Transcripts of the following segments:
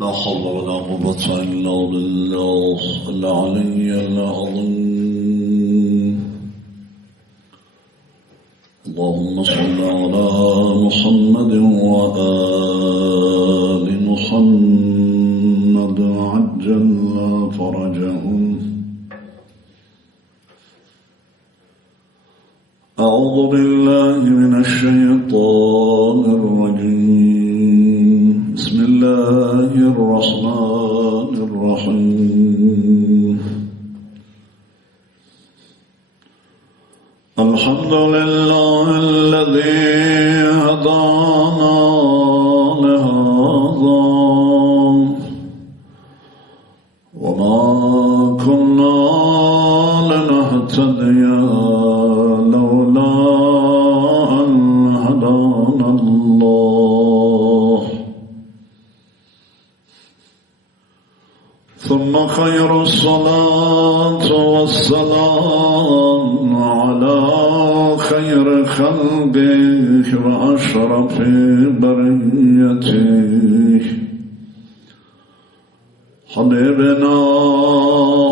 لا حول ولا قوة إلا بالله العلي العظيم. اللهم صل على محمد وآل محمد عجل فرجهم. أعوذ بالله من الشيطان الرجيم. بسم الله الرحمن الرحيم. الحمد لله الذي هدانا لهذا وما كنا لنهتدي لولا أن هدانا الله. ثم خير الصلاة والسلام على خير خلقه وأشرف بريته حبيبنا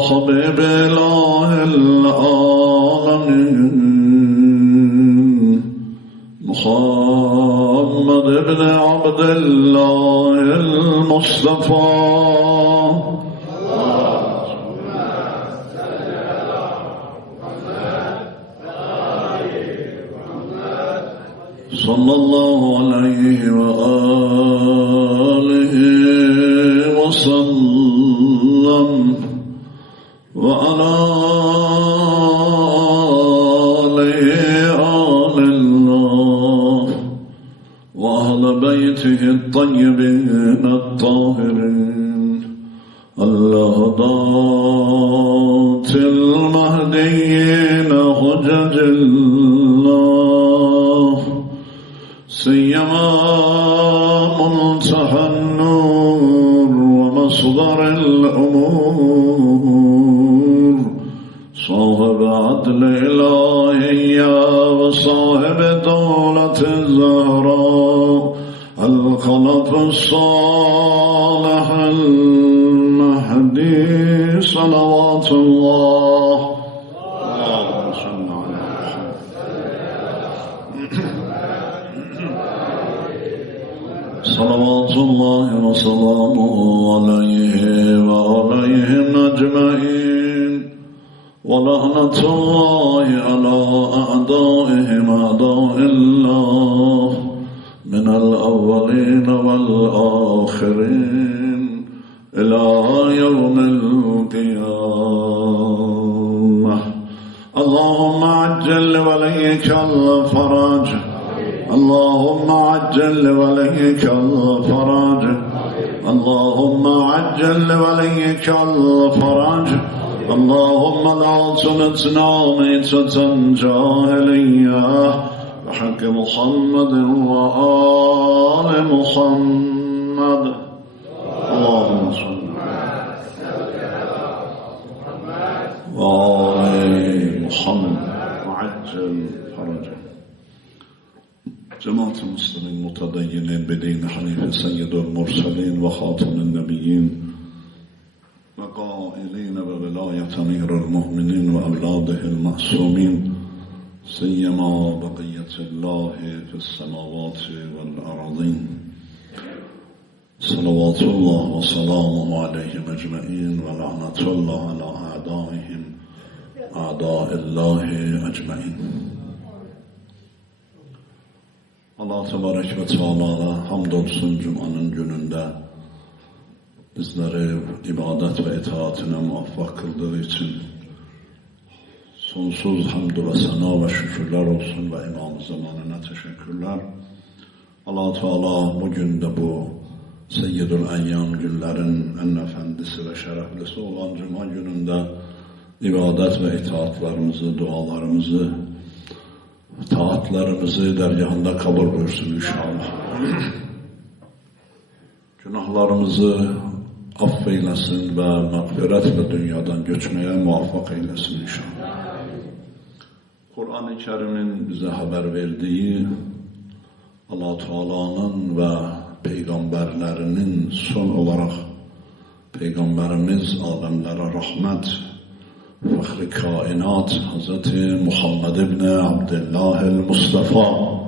حبيب إله العالمين محمد بن عبد الله المصطفى صلى الله عليه وآله وسلم وعلى آل الله وأهل بيته الطيبين الطاهرين الهداة المهديين حجج الله سيما منتهى النور ومصدر الأمور صاحب عدل إلهية وصاحب دولة الزهراء الخلف الصالح المهدي صلوات الله. صلوات الله وسلامه عليه وعليهم أجمعين ولعنة الله على أعدائهم أعداء الله من الأولين والآخرين إلى يوم القيامة. اللهم عجل لوليك الفرج اللهم عجل لوليك الفرج اللهم عجل لوليك الفرج اللهم لا تمتنا ميتة جاهلية بحق محمد وآل محمد. اللهم صل وآل محمد وعجل فرجه. جماعة المسلمين متدينين بدين حنيف سيد المرسلين وخاتم النبيين وقائلين بولاية أمير المؤمنين وأولاده المعصومين سيما بقية الله في السماوات والأرضين صلوات الله وسلامه عليهم أجمعين ولعنة الله على أعدائهم أعداء الله أجمعين. Allah Tebarek ve Teala'ya hamdolsun Cuma'nın gününde bizleri ibadet ve itaatine muvaffak kıldığı için sonsuz hamd ve sena ve şükürler olsun ve İmam-ı Zamanı'na teşekkürler. Allah Teala bugün de bu Seyyidül Eyyam günlerin en efendisi ve şereflisi olan Cuma gününde ibadet ve itaatlarımızı, dualarımızı, taatlarımızı dergahında kabul buyursun inşallah. Günahlarımızı affeylesin ve mağfiretle dünyadan göçmeye muvaffak eylesin inşallah. Kur'an-ı Kerim'in bize haber verdiği Allah Teala'nın ve peygamberlerinin son olarak Peygamberimiz alemlere rahmet, fahri kainat Hz. Muhammed ibn Abdullah el-Mustafa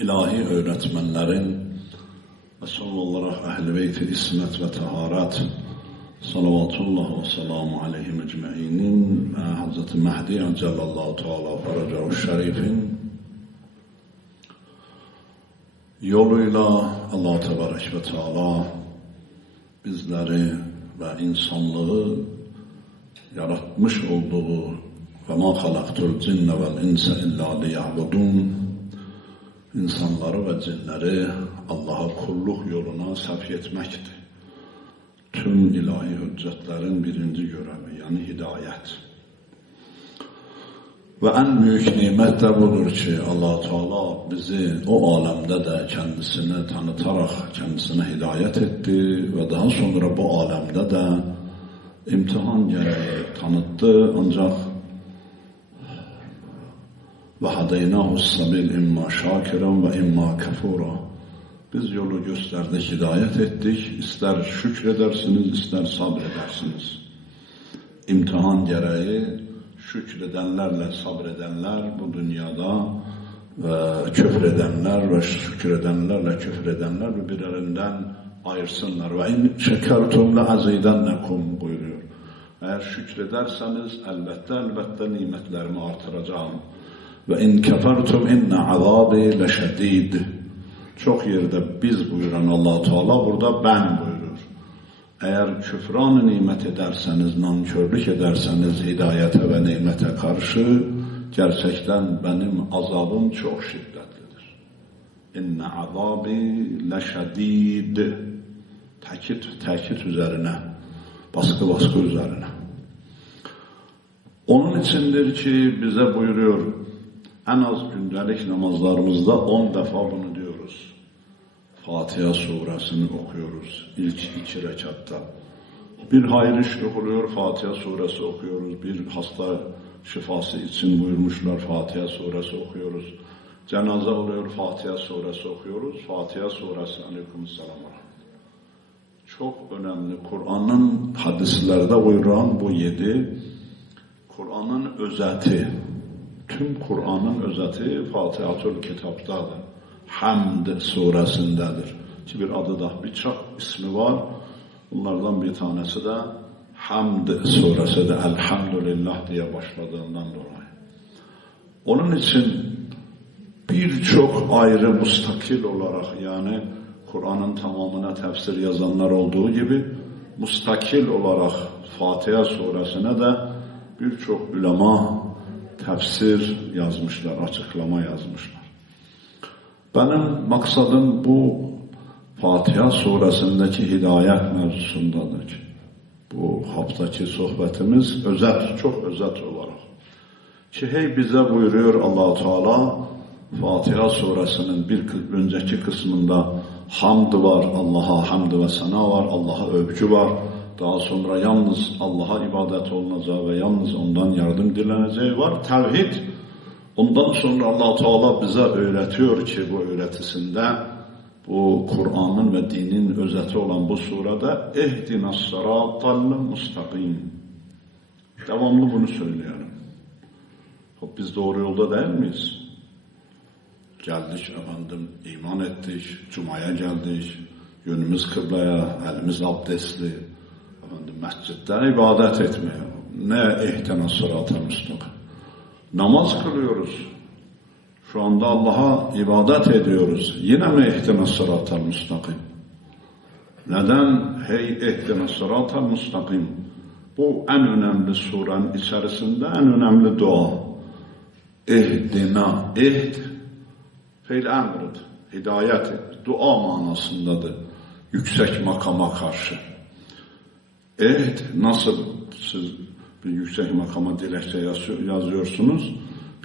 ilahi öğretmenlerin ve son olarak Ehl-i Beyt-i İsmet ve Taharet salavatullah ve selamu aleyhim ecmaînin ve Hz. Mehdi Acellallahu Teala Faracahu Şerif'in yoluyla Allah Tebarek ve Teala bizleri ve insanlığı yaratmış olduğu ve ma halaktul cinne vel insa illa liya'budun insanları ve cinleri Allah'a kulluk yoluna sevk etmektir. Tüm ilahi hüccetlerin birinci görevi, yani hidayet. Ve en büyük nimet de budur ki Allah Teala bizi o alemde de kendisini tanıtarak kendisine hidayet etti ve daha sonra bu alemde de imtihan gereği tanıttı. Ancak ve hadeynahu sabil imma şakiran ve imma kafura. Biz yolu gösterdik, hidayet ettik. İster şükredersiniz, ister sabredersiniz. İmtihan gereği şükredenlerle sabredenler bu dünyada ve küfredenler ve şükredenlerle küfredenler birbirlerinden ayırsınlar. Ve in şekertum la azidennekum buyuruyor. Eğer şükrederseniz elbette nimetlerimi artıracağım. Ve in kefertum inne azabi leşedid. Çok yerde biz buyuran Allah Teala burada ben buyurur. Eğer küfran-ı nimet ederseniz, nankörlük ederseniz hidayete ve nimete karşı gerçekten benim azabım çok şiddetlidir. İnne azabi leşedid. Tekit üzerine, baskı üzerine. Onun içindir ki bize buyuruyor, en az gündelik namazlarımızda 10 defa bunu diyoruz. Fatiha suresini okuyoruz ilk 2 rekatta. Bir hayır iş oluyor, Fatiha suresi okuyoruz. Bir hasta şifası için buyurmuşlar, Fatiha suresi okuyoruz. Cenaze oluyor, Fatiha suresi okuyoruz. Fatiha suresi aleykümselam. Çok önemli. Kur'an'ın hadislerde buyuran bu 7, Kur'an'ın özeti. Tüm Kur'an'ın özeti Fatihatül Kitap'tadır. Hamd suresindedir. Ki bir adı da birçok ismi var. Bunlardan bir tanesi de Hamd suresidir. Elhamdülillah diye başladığından dolayı. Onun için birçok ayrı mustakil olarak, yani Kur'an'ın tamamına tefsir yazanlar olduğu gibi mustakil olarak Fatiha suresine de birçok ulema tefsir yazmışlar, açıklama yazmışlar. Benim maksadım bu Fatiha suresindeki hidayet mevzusundadır ki bu haftaki sohbetimiz özet, çok özet olarak. Ki hey bize buyuruyor Allah Teala Fatiha suresinin bir önceki kısmında hamd var, Allah'a hamd ve sana var, Allah'a övgü var. Daha sonra yalnız Allah'a ibadet olunacağı ve yalnız ondan yardım dileneceği var. Tevhid. Ondan sonra Allah Teala bize öğretiyor ki bu öğretisinde, bu Kur'an'ın ve dinin özeti olan bu surede ehdinas sıratal mustakim. Devamlı bunu söylüyorum. Biz doğru yolda değil miyiz? Geldik efendim, iman ettik, Cuma'ya geldik, yönümüz kıblaya, elimiz abdestli, efendim mescitte ibadet etmeye. Ne ihtinas sıratal mustakim. Namaz kılıyoruz. Şu anda Allah'a ibadet ediyoruz. Yine mi ihtinas sıratal mustakim? Neden? Hey ihtinas sıratal mustakim. Bu en önemli surenin içerisinde en önemli dua. İhdina, ihd, fiil emrid, hidayet et, dua manasındadır. Yüksek makama karşı. İhd, nasıl siz bir yüksek makama dilekçe yazıyorsunuz?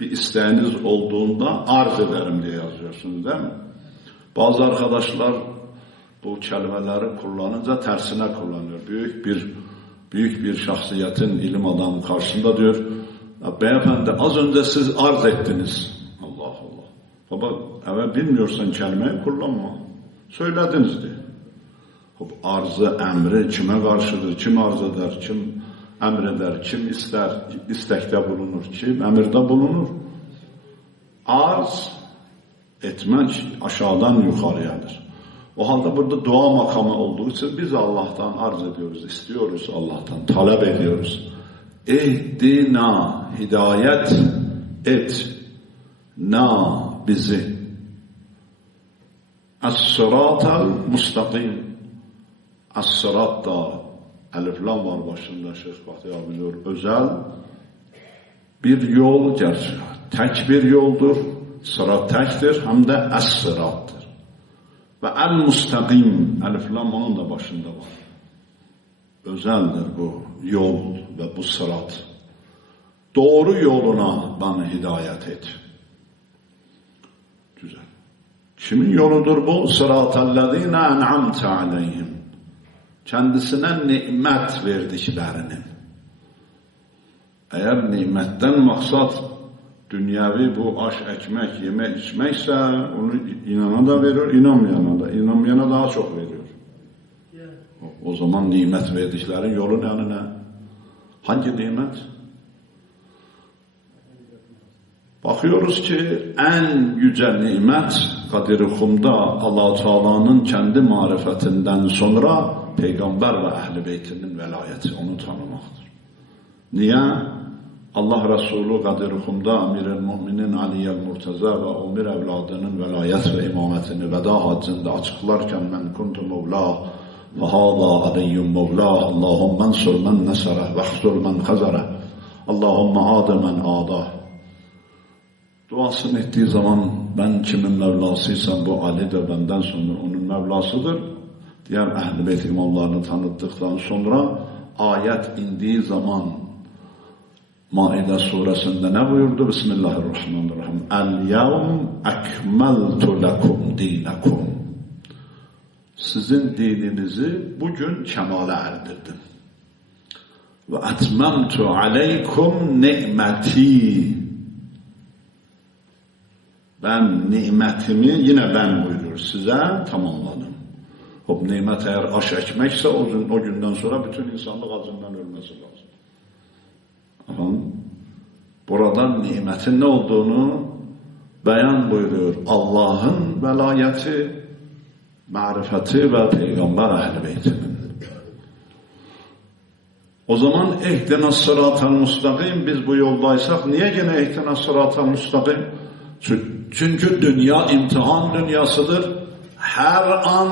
Bir isteğiniz olduğunda arz ederim diye yazıyorsunuz değil mi? Bazı arkadaşlar bu kelimeleri kullanınca tersine kullanıyor. Büyük bir büyük bir şahsiyetin, ilim adamı karşısında diyor, beyefendi az önce siz arz ettiniz. Allah Allah. Baba evet bilmiyorsan kelimeyi kullanma. Söylediniz diye. Arzı, emri kime karşıdır, kim arz eder, kim emreder, kim ister, istekte bulunur, kim emirde bulunur. Arz etmek aşağıdan yukarıyadır. O halde burada dua makamı olduğu için biz Allah'tan arz ediyoruz, istiyoruz Allah'tan, talep ediyoruz. İhdina, hidayet et, na bizi. Es-sıratel mustakim. Es-sırat da elif lam var başında Şeyh Bahtiyar biliyor. Özel bir yol gerçi. Tek bir yoldur. Sırat tektir hem de es-sırattır. Ve el-mustakim elif lam onun da başında var. Özeldir bu yol ve bu sırat. Doğru yoluna bana hidayet et. Güzel. Kimin yoludur bu? Sıratellezine en'amte aleyhim. Kendisine nimet verdiklerinin. Eğer nimetten maksat dünyavi bu aş, ekmek, yeme, içmekse onu inana da veriyor, inanmayana da. İnanmayana daha çok veriyor. O zaman nimet verdiklerin yolun yanına. Hangi nimet? Bakıyoruz ki en yüce nimet Kadir-i Hum'da Allah-u Teala'nın kendi marifetinden sonra Peygamber ve Ehl-i Beytinin velayeti, onu tanımaktır. Niye? Allah Resulü Kadir-i Hum'da Amir-el Müminin Ali'yel Murtaza ve Umir evladının velayet ve imametini veda haccında açıklarken men kuntu mevla ve hâzâ aliyyum mevla Allahümme ensur men nesara ve hzur men khazara Allahümme âde men âda. Duasını ettiği zaman ben kimin Mevlasıysam bu Ali de benden sonra onun Mevlasıdır. Diğer Ehl-i Beyt imamlarını tanıttıktan sonra ayet indiği zaman Maide suresinde ne buyurdu? Bismillahirrahmanirrahim. El-yevm ekmeltu lekum dinekum. Sizin dininizi bugün kemale erdirdim. Ve etmemtu aleykum ni'meti. Ben nimetimi yine ben buyuruyor size tamamladım. O nimet eğer aş ekmekse o günden sonra bütün insanlık acından ölmesi lazım. Efendim, burada nimetin ne olduğunu beyan buyuruyor. Allah'ın velayeti, marifeti ve Peygamber Ehl-i Beytinin. O zaman ihdina sıratel mustakim, biz bu yoldaysak niye gene ihdina sıratel mustakim? Çünkü dünya imtihan dünyasıdır. Her an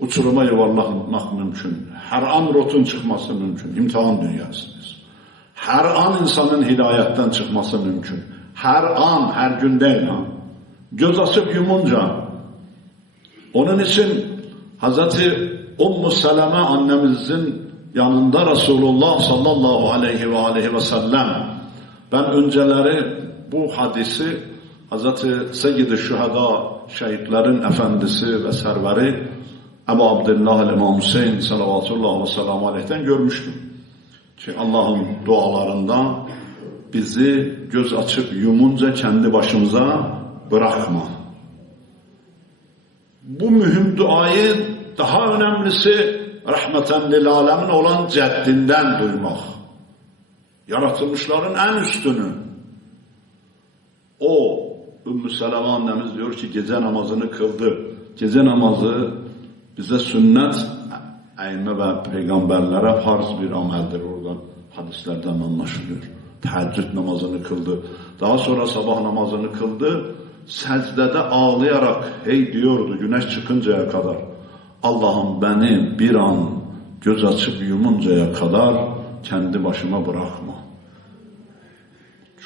uçuruma yuvarlanmak mümkün. Her an rotun çıkması mümkün. İmtihan dünyasıdır. Her an insanın hidayetten çıkması mümkün. Her an, her gün değil ha. Göz açıp yumunca. Onun için Hazreti Ummu Seleme annemizin yanında Resulullah sallallahu aleyhi ve sellem ben önceleri bu hadisi Hazreti Seyyid-i Şüheda şehitlerin efendisi ve serveri Ebu Abdillah İmam Hüseyin salavatullah ve selamu aleyh'ten görmüştüm. Ki Allah'ın dualarında bizi göz açıp yumunca kendi başımıza bırakma. Bu mühim duayı daha önemlisi rahmeten lil alemin olan ceddinden duymak. Yaratılmışların en üstünü. O Ümmü Seleme annemiz diyor ki gece namazını kıldı. Gece namazı bize sünnet, eyyime ve peygamberlere farz bir ameldir oradan. Hadislerden anlaşılıyor. Teheccüd namazını kıldı. Daha sonra sabah namazını kıldı. Secdede ağlayarak hey diyordu güneş çıkıncaya kadar. Allah'ım beni bir an göz açıp yumuncaya kadar kendi başıma bırakma.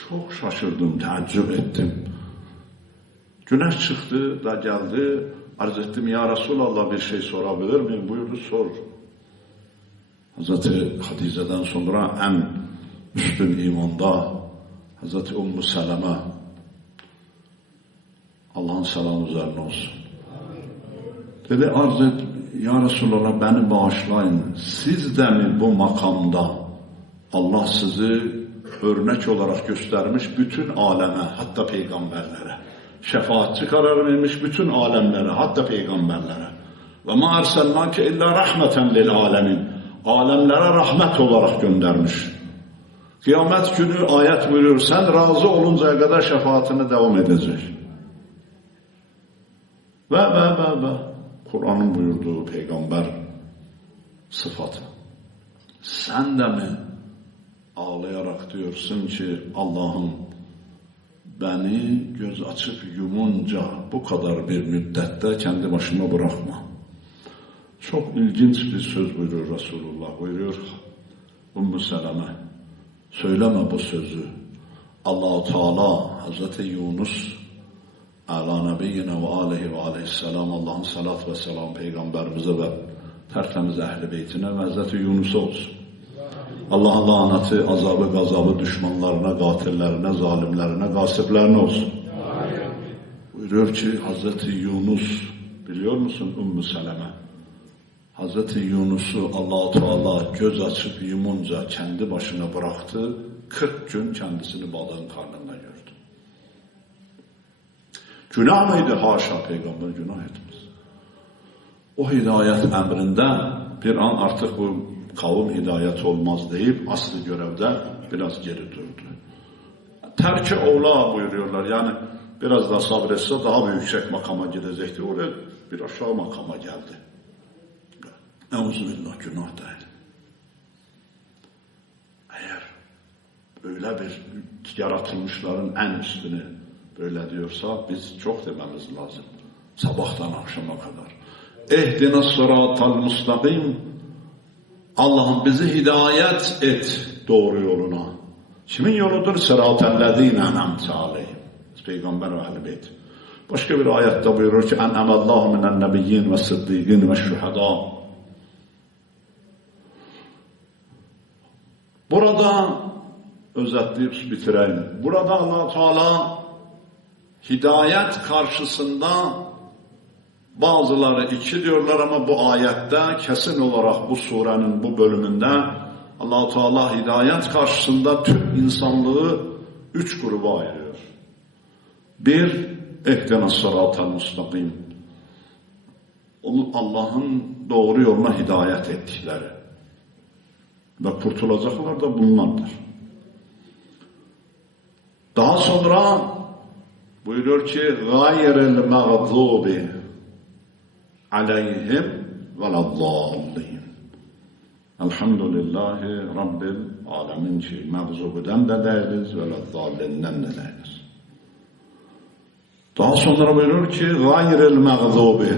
Çok şaşırdım, teəccüb ettim. Güneş çıktı da geldi. Arz ettim ya Resulallah bir şey sorabilir miyim? Buyurdu sor. Hazreti Hatice'den sonra en üstün imanda Hazreti Ummu Seleme Allah'ın selamı üzerine olsun. Dedi arz et ya Resulallah beni bağışlayın, siz de mi bu makamda Allah sizi örnek olarak göstermiş bütün aleme, hatta peygamberlere, şefaatçi karar vermiş bütün alemlere, hatta peygamberlere. Ve ma erselnake illa rahmeten lil alemin, alemlere rahmet olarak göndermiş. Kıyamet günü ayet buyuruyor, sen razı oluncaya kadar şefaatine devam edecek. Ve Kur'an'ın buyurduğu peygamber sıfatı. Sen de mi ağlayarak diyorsun ki Allah'ım beni göz açıp yumunca bu kadar bir müddette kendi başıma bırakma. Çok ilginç bir söz buyuruyor Resulullah. Buyuruyor Ümmü Seleme, söyleme bu sözü. Allah-u Teala Hazreti Yunus ala nebiyyine ve aleyhi ve aleyhisselam, Allah'ın salat ve selam peygamberimize ve tertemiz ehl-i beytine ve Hazreti Yunus'a olsun. Allah'ın laneti, azabı, gazabı düşmanlarına, katillerine, zalimlerine, gasiplerine olsun. Buyuruyor ki Hazreti Yunus, biliyor musun Ümmü Seleme? Hazreti Yunus'u Allah-u Teala göz açıp yumunca kendi başına bıraktı. 40 gün kendisini balığın karnında gördü. Günah mıydı? Haşa, peygamber günah etmez. O hidayet emrinden bir an artık bu kavim hidayet olmaz deyip asli görevde biraz geri durdu. Terki ola buyuruyorlar. Yani biraz daha sabretse daha bir yüksek makama gidecekti. Oraya bir aşağı makama geldi. Euzubillah, günah değil. Eğer öyle bir yaratılmışların en üstünü böyle diyorsa biz çok dememiz lazım. Sabahtan akşama kadar. Ehdina sıratal mustakim. Allah'ım bizi hidayet et doğru yoluna. Kimin yoludur? Sıratellezine en'amte aleyhim. Peygamber ve ehl-i beyt. Başka bir ayette buyurur ki en'amallahu minen nebiyyin ve sıddıkîn ve şuhadâ. Burada özetleyip bitireyim. Burada Allah Teala hidayet karşısında bazıları 2 diyorlar ama bu ayette kesin olarak bu surenin bu bölümünde Allah Teala hidayet karşısında tüm insanlığı 3 gruba ayırıyor. 1, ehdinas sıratal mustakim. Allah'ın doğru yoluna hidayet ettikleri ve kurtulacaklar da bunlardır. Daha sonra buyuruyor ki gayril mağdubi aleyhim veleddallin. Elhamdülillahi Rabbil alemin ki mağzubiden de değiliz veleddallinden de değiliz. Daha sonra buyuruyor ki gayril mağdubi,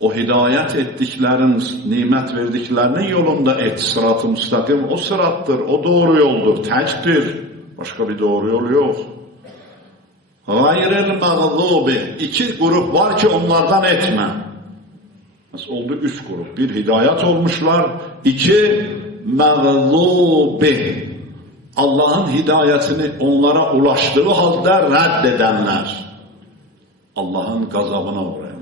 o hidayet ettiklerin, nimet verdiklerinin yolunda et. Sırat-ı müstakim o sırattır, o doğru yoldur, tektir. Başka bir doğru yol yok. Gayril mağdubi, 2 grup var ki onlardan etme. Nasıl oldu? 3 grup. 1 hidayet olmuşlar, 2 mağdubi, Allah'ın hidayetini onlara ulaştığı halde reddedenler. Allah'ın gazabına uğrayanlar.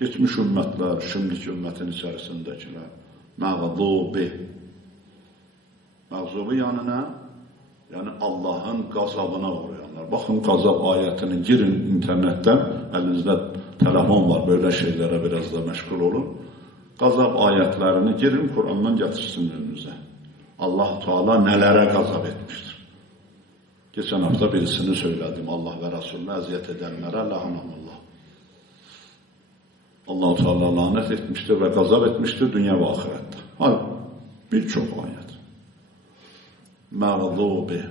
Geçmiş ümmetler, şimdiki ümmetin içerisindekiler. Mağdubi. Mağdubi yani ne? Yani Allah'ın gazabına uğrayanlar. Bakın gazap ayetini girin internetten. Elinizde telefon var. Böyle şeylere biraz da meşgul olun. Gazap ayetlerini girin, Kur'an'dan getirsin önünüze. Allah Teala nelere gazap etmiştir. Geçen hafta birisini söyledim. Allah ve Resulüne eziyet edenlere lahanallah. Allah Teala lanet etmiştir ve gazap etmiştir dünya ve ahirette. Hayır, birçok ayet. Mağdubi,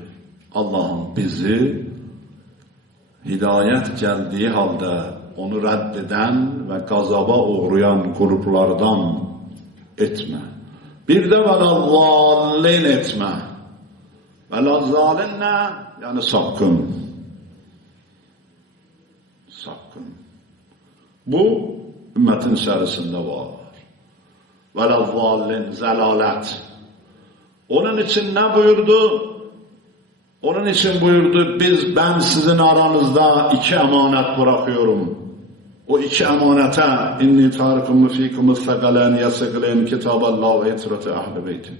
Allah'ım bizi hidayet geldiği halde onu reddeden ve gazaba uğrayan gruplardan etme. Bir de velezzallin etme. Velezzallin ne? Yani sakın. Sakın. Bu ümmetin içerisinde var. Velezzallin, zelalet. Onun için ne buyurdu? Onun için buyurdu, ben sizin aranızda 2 emanet bırakıyorum. O iki emanete inni tarikum fikum thaqalan yasqalan kitaballah ve itrati ahli beyti.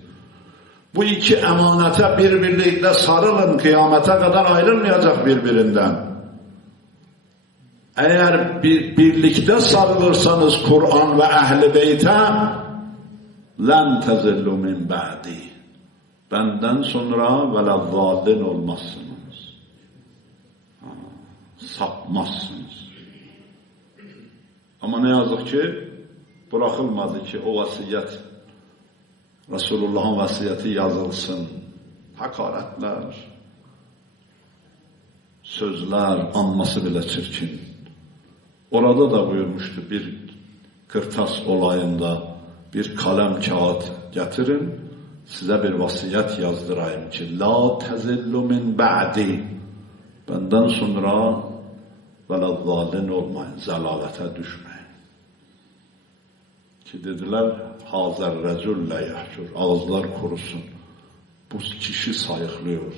Bu iki emanete birbirlikle sarılın, kıyamete kadar ayrılmayacak birbirinden. Eğer birlikte sarılırsanız Kur'an ve Ehl-i Beyt'e لَنْ تَزِلُّ مِنْ بَعْدِي benden sonra وَلَذَّالِّنْ olmazsınız. Sapmazsınız. Ama ne yazık ki bırakılmadı ki o vasiyet, Resulullah'ın vasiyeti yazılsın. Hakaretler, sözler, anması bile çirkin. Orada da buyurmuştu, bir kırtas olayında bir kalem kağıt getirin, size bir vasiyet yazdırayım ki la tezillu min ba'di benden sonra velezzalin olmayın, zelalete düşmeyin. Ki dediler hazer rezülle yahcur, ağızlar kurusun. Bu kişi sayıklıyor.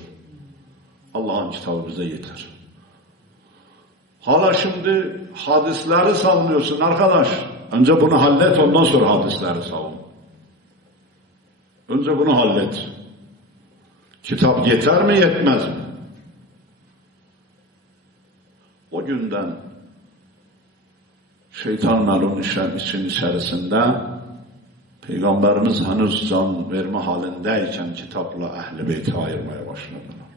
Allah'ın kitabı bize yeter. Hala şimdi hadisleri savunuyorsun arkadaş. Önce bunu hallet, ondan sonra hadisleri savun. Önce bunu hallet. Kitap yeter mi, yetmez mi? O günden şeytan melun işin içerisinde Peygamberimiz henüz can verme halindeyken kitapla Ehl-i Beyt'i ayırmaya başladılar.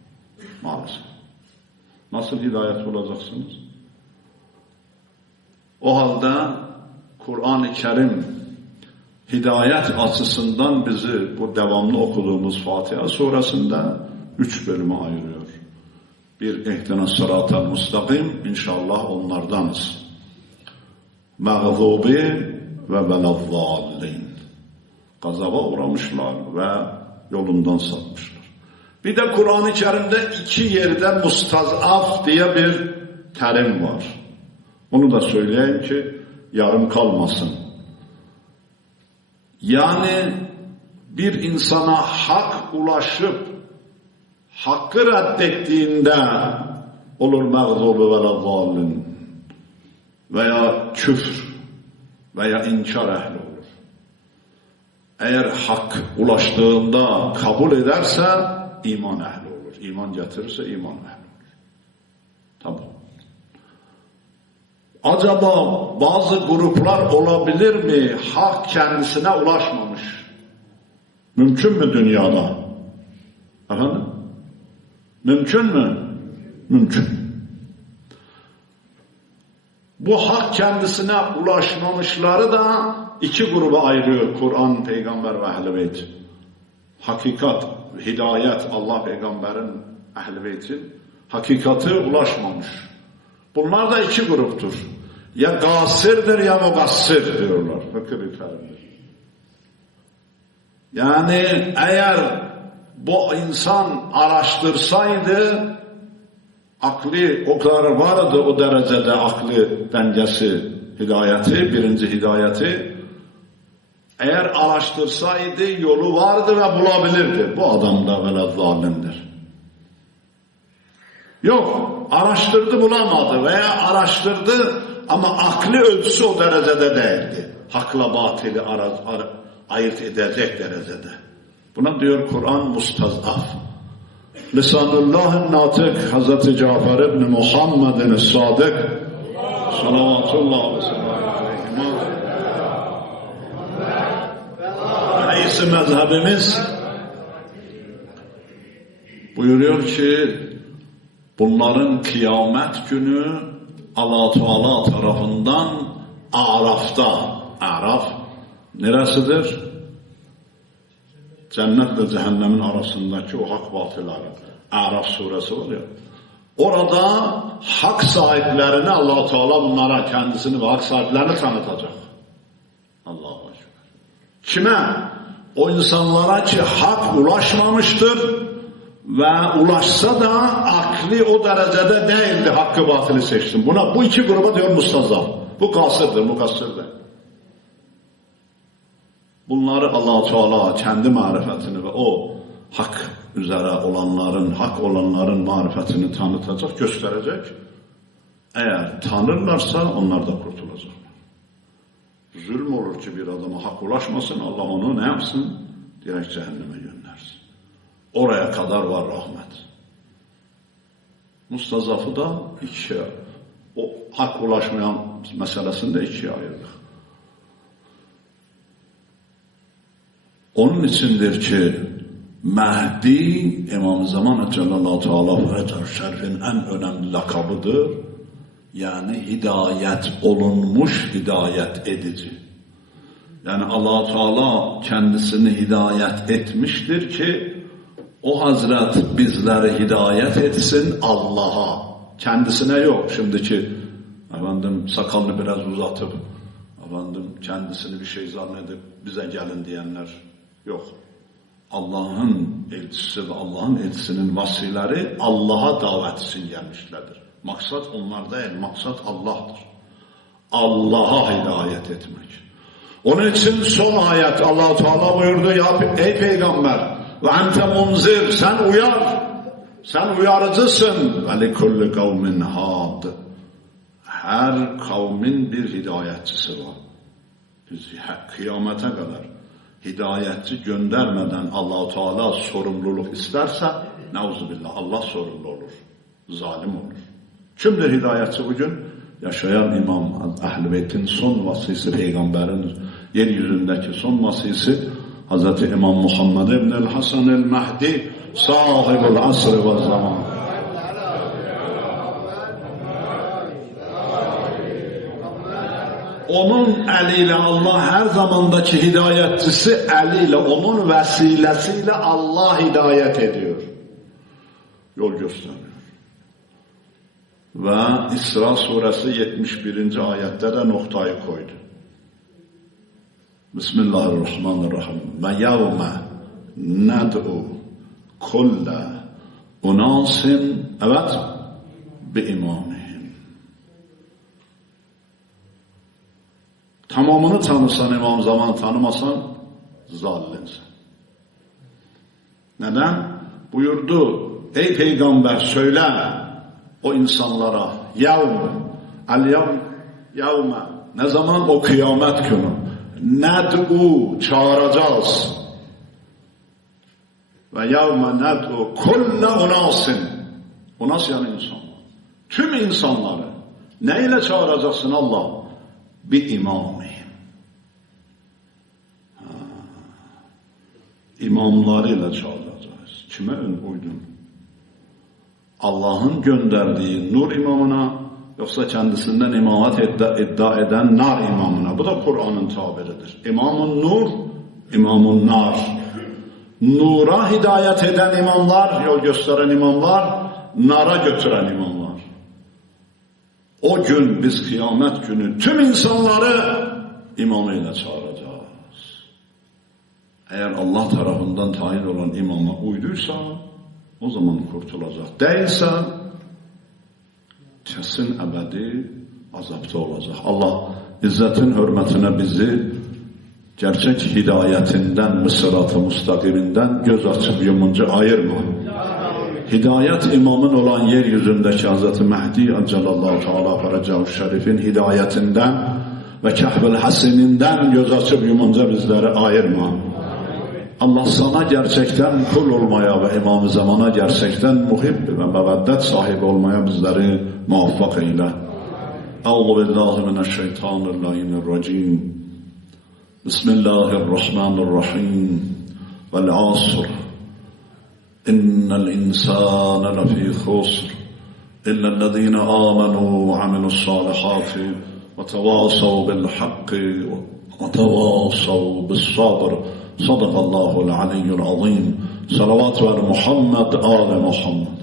Maalesef. Nasıl hidayet olacaksınız? O halde Kur'an-ı Kerim hidayet açısından bizi bu devamlı okuduğumuz Fatiha suresinde 3 bölüme ayırıyor. Bir ihdina sıratal mustakim, inşallah onlardanız. Mağzubi ve velezzallin. Gazaba uğramışlar ve yolundan sapmışlar. Bir de Kur'an-ı Kerim'de 2 yerde mustazaf diye bir terim var. Onu da söyleyeyim ki yarım kalmasın. Yani bir insana hak ulaşıp hakkı reddettiğinde olur mağzubi ve lezzallin veya küfür veya inkar ehli olur. Eğer hak ulaştığında kabul ederse iman ehli olur. İman getirirse iman ehli olur. Tamam. Acaba bazı gruplar olabilir mi? Hak kendisine ulaşmamış. Mümkün mü dünyada? Efendim? Mümkün mü? Mümkün. Bu hak kendisine ulaşmamışları da 2 gruba ayırıyor Kur'an, Peygamber ve Ehl-i Beyt. Hakikat, hidayet, Allah Peygamber'in, Ehl-i Beyt'in hakikati ulaşmamış. Bunlar da 2 gruptur. Ya gasirdir ya mugassir diyorlar. Fıkıh ifadesi. Yani eğer bu insan araştırsaydı, akli o kadar vardı o derecede, akli dengesi, hidayeti, birinci hidayeti, eğer araştırsaydı yolu vardı ve bulabilirdi. Bu adam da böyle zalimdir. Yok, araştırdı bulamadı veya araştırdı ama akli ölçüsü o derecede değildi. Hakla batili ayırt edecek derecede. Buna diyor Kur'an mustazaf. Lisanullah'ın natık Hazreti Cafer ibn Muhammed'in sadık salavatullah ve sellem reis-i mezhebimiz buyuruyor ki bunların kıyamet günü Allah Teala tarafından Araf'ta, Araf neresidir? Cennetle cehennemin arasındaki o hak batıları. Araf suresi var ya. Orada hak sahiplerini Allah Teala bunlara kendisini ve hak sahiplerini tanıtacak. Allah'a şükür. Kime? O insanlara ki hak ulaşmamıştır ve ulaşsa da akli o derecede değildi, hakkı batılı seçtim. Buna bu 2 gruba diyor mustazaf. Bu kasırdır, mukassırdır. Bunları Allah Teala kendi marifetini ve o hak üzere olanların, hak olanların marifetini tanıtacak, gösterecek. Eğer tanırlarsa onlar da kurtulacaklar. Zulm olur ki bir adama hak ulaşmasın, Allah onu ne yapsın? Direkt cehenneme göndersin. Oraya kadar var rahmet. Mustazafı da ikiye, o hak ulaşmayan meselesini de ikiye ayırdık. Onun içindir ki Mehdi İmam-ı Zaman Cellallahu Teala Fether Şerif'in en önemli lakabıdır. Yani hidayet olunmuş, hidayet edici. Yani Allah Teala kendisini hidayet etmiştir ki o Hazret bizleri hidayet etsin Allah'a. Kendisine yok. Şimdiki sakalını biraz uzatıp kendisini bir şey zannedip bize gelin diyenler yok. Allah'ın elçisi ve Allah'ın elçisinin vasileri Allah'a davet için gelmişlerdir. Maksat onlar değil, maksat Allah'tır. Allah'a hidayet etmek. Onun için son ayet Allah Teala buyurdu ya ey peygamber ve ente munzir, sen uyar. Sen uyarıcısın. Ve likulli kavmin had. Her kavmin bir hidayetçisi var. Biz kıyamete kadar hidayetçi göndermeden Allah Teala sorumluluk isterse neuzubillah Allah sorumlu olur. Zalim olur. Kimdir hidayetçi bugün? Yaşayan İmam Ehl-i Beyt'in son vasisi, peygamberin yeryüzündeki son vasisi Hz. İmam Muhammed İbn-i Hasan el-Mehdi sahibul asr ve zaman. Onun eliyle Allah her zamandaki hidayetçisi eliyle, onun vesilesiyle Allah hidayet ediyor. Yol gösteriyor. Ve İsra suresi 71. ayette de noktayı koydu. Bismillahirrahmanirrahim. Ve yevme ned'u kulle unasin evet bi imamihim. Tamamını tanısan İmam Zaman, tanımasan zalimsin. Neden? Buyurdu ey peygamber söyle o insanlara yevme ne zaman? O kıyamet günü ned'u çağıracağız ve yevme ned'u kulle unasin, unas yani insanlar, tüm insanları neyle çağıracaksın Allah? Bir imamihim, imamlarıyla çağıracağız. Kime uydun? Allah'ın gönderdiği nur imamına, yoksa kendisinden imamet iddia eden nar imamına. Bu da Kur'an'ın tabiridir. İmamun nur, imamun nar. Nura hidayet eden imamlar, yol gösteren imamlar, nara götüren imamlar. O gün biz kıyamet günü tüm insanları imamıyla çağıracağız. Eğer Allah tarafından tayin olan imama uyduysa o zaman kurtulacak. Değilse kesin ebedi azapta olacak. Allah izzetin hürmetine bizi gerçek hidayetinden, sırat-ı müstakiminden göz açıp yumunca ayırma. Hidayet imamın olan yeryüzündeki Hz. Mehdi Acelallahu Teala Feracahu Şerif'in hidayetinden ve Kehf-ül Hasininden göz açıp yumunca bizleri ayırma. Allah sana gerçekten kul olmaya ve İmam-ı Zaman'a gerçekten muhib ve meveddet sahibi olmaya bizleri muvaffak eyle. Euzubillahimineşşeytanirracim. Bismillahirrahmanirrahim. Vel asr. İnnel insâne lefî khusr. İllellezîne âmenû ve amilussâlihâti ve tevâsav bilhakkı ve tevâsav bissabr. Sadakallahu al-aliyyul azim. Salavat ve Muhammed, Ali Muhammed.